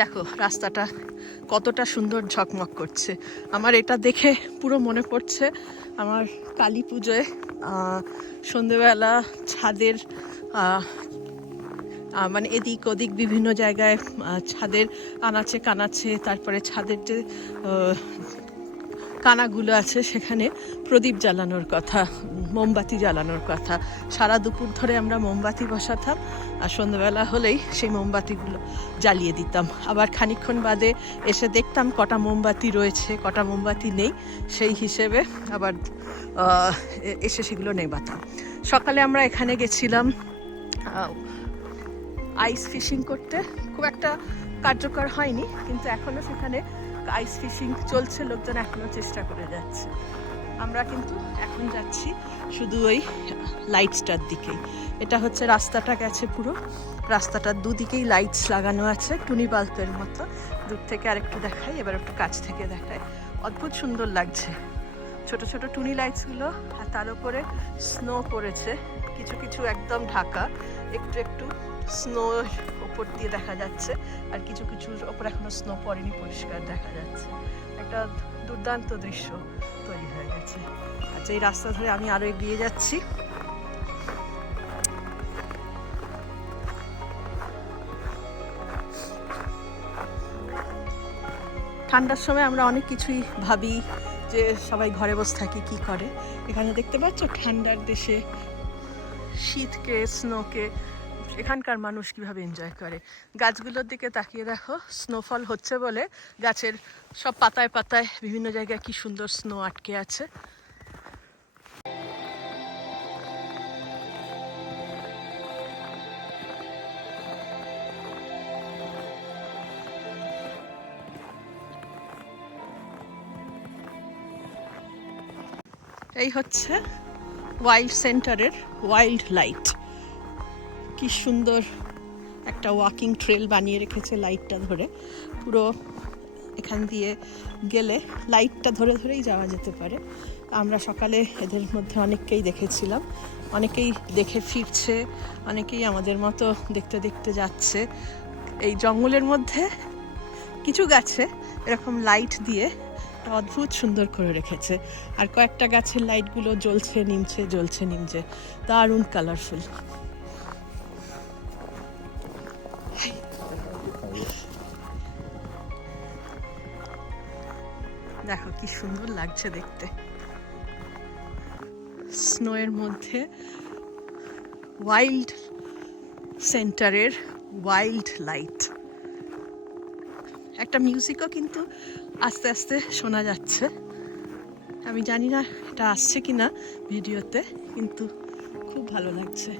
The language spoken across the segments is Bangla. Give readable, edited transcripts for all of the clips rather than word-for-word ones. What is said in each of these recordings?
দেখো রাস্তাটা কতটা সুন্দর ঝকমক করছে। আমার এটা দেখে পুরো মনে পড়ছে আমার কালী পুজোয় সন্ধেবেলা ছাদের মানে এদিক ওদিক বিভিন্ন জায়গায় ছাদের আনাচে কানাচে, তারপরে ছাদের যে কানাগুলো আছে সেখানে প্রদীপ জ্বালানোর কথা, মোমবাতি জ্বালানোর কথা। সারা দুপুর ধরে আমরা মোমবাতি বসাতাম, আর সন্ধ্যাবেলা হলেই সেই মোমবাতিগুলো জ্বালিয়ে দিতাম। আবার খানিকক্ষণ বাদে এসে দেখতাম কটা মোমবাতি রয়েছে কটা মোমবাতি নেই, সেই হিসেবে আবার এসে সেগুলো নেবাতাম। সকালে আমরা এখানে গেছিলাম আইস ফিশিং করতে। খুব একটা কার্যকর হয়নি, কিন্তু এখনও সেখানে আইস ফিশিং চলছে, লোকজন এখনও চেষ্টা করে যাচ্ছে। আমরা কিন্তু এখন যাচ্ছি শুধু ওই লাইটসটার দিকেই। এটা হচ্ছে রাস্তাটা গেছে পুরো, রাস্তাটার দুদিকেই লাইটস লাগানো আছে টুনি বাল্বের মতো। দূর থেকে আরেকটু দেখাই, এবার একটু কাছ থেকে দেখাই। অদ্ভুত সুন্দর লাগছে ছোট ছোট টুনি লাইটসগুলো, আর তার উপরে স্নো পড়েছে, কিছু কিছু একদম ঢাকা, একটু একটু স্নো ওপর দিয়ে দেখা যাচ্ছে, আর কিছু কিছুর ওপর এখনো স্নো পড়েনি, পরিষ্কার দেখা যাচ্ছে। একটা দুর্দান্ত দৃশ্য তৈরি হয়ে গেছে। আচ্ছা, এই রাস্তা ধরে আমি আরো এগিয়ে যাচ্ছি। ঠান্ডার সময় আমরা অনেক কিছুই ভাবি যে সবাই ঘরে বসে থাকি কি করে। এখানে দেখতে পাচ্ছ ঠান্ডার দেশে শীতকে, স্নোকে এখানকার মানুষ কিভাবে এনজয় করে। গাছগুলোর দিকে তাকিয়ে দেখো, স্নোফল হচ্ছে বলে গাছের সব পাতায় পাতায় বিভিন্ন জায়গায় কি সুন্দর স্নো আটকে আছে। এই হচ্ছে ওয়াইল্ড সেন্টারের ওয়াইল্ড লাইট। কি সুন্দর একটা ওয়াকিং ট্রেল বানিয়ে রেখেছে লাইটটা ধরে। পুরো এখান দিয়ে গেলে লাইটটা ধরে ধরেই যাওয়া যেতে পারে। আমরা সকালে এদের মধ্যে অনেককেই দেখেছিলাম, অনেকেই দেখে ফিরছে, অনেকেই আমাদের মতো দেখতে দেখতে যাচ্ছে। এই জঙ্গলের মধ্যে কিছু গাছে এরকম লাইট দিয়ে অদ্ভুত সুন্দর করে রেখেছে, আর কয়েকটা গাছের লাইটগুলো জ্বলছে নিমছে জ্বলছে নিমছে, দারুণ কালারফুল। দেখো কি সুন্দর লাগছে দেখতে, স্নোয়ের মধ্যে ওয়াইল্ড সেন্টারের ওয়াইল্ড লাইট। একটা মিউজিকও কিন্তু আস্তে আস্তে শোনা যাচ্ছে। আমি জানি না এটা আসছে কিনা ভিডিওতে, কিন্তু খুব ভালো লাগছে।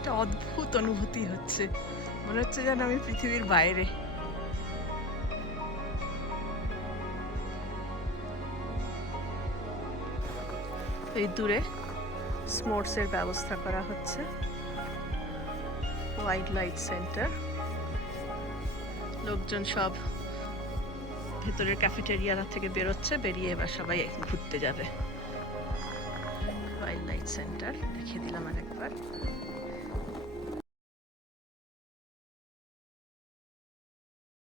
একটা অদ্ভুত অনুভূতি হচ্ছে, মনে হচ্ছে যেন আমি পৃথিবীর বাইরে। এই দূরে স্পোর্টসের ব্যবস্থা করা হচ্ছে, ওয়াইল্ড লাইট সেন্টার। লোকজন সব ভেতরের ক্যাফেটেরিয়া থেকে বেরোচ্ছে, বেরিয়ে এবার সবাই ঘুরতে যাবে। ওয়াইল্ড লাইট সেন্টার দেখিয়ে দিলাম আরেকবার।